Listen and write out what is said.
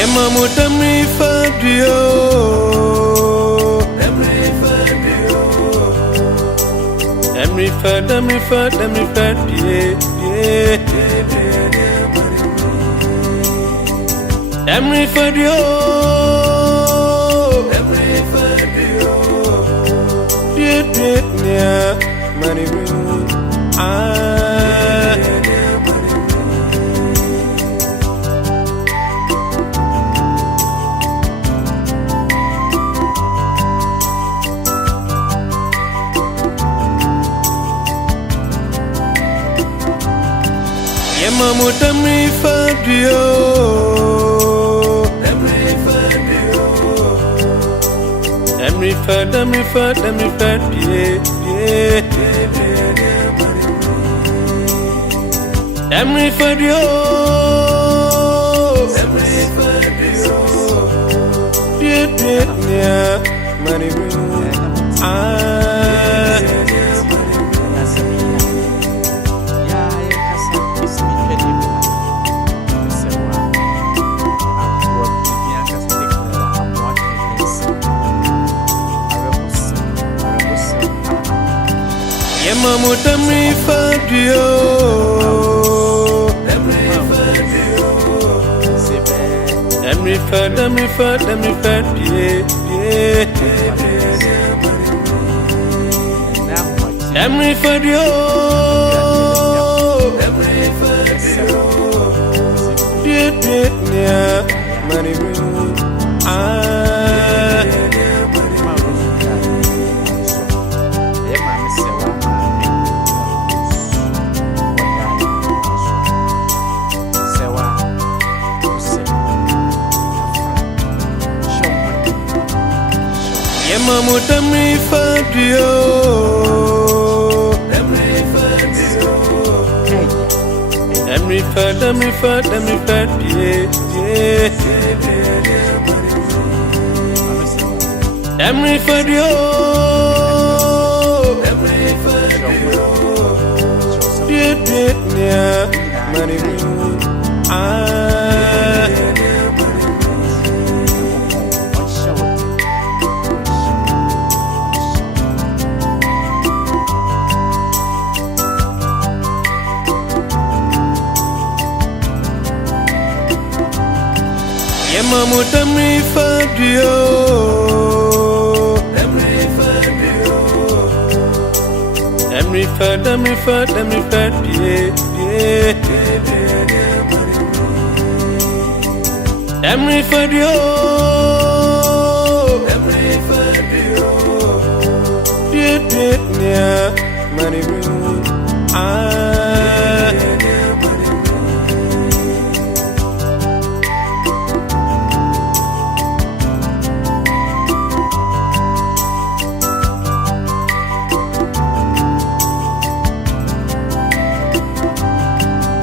Yemamu tamri fadio. Damri fad, yeah. Damri fadio. Yeah, money room. Yemamu tamri fadio. Damri fad, yeah. Damri fadio. Yeah, money room. Yemamu tamri fadio. Damri fad, yeah. Damri fadio. Yeah, money room. Yemamu tamri fadio. Damri fad, yeah. Damri fadio. Yeah, money room. Yemamu tamri fadio. Damri fad, yeah. Damri fadio. Yeah, money room.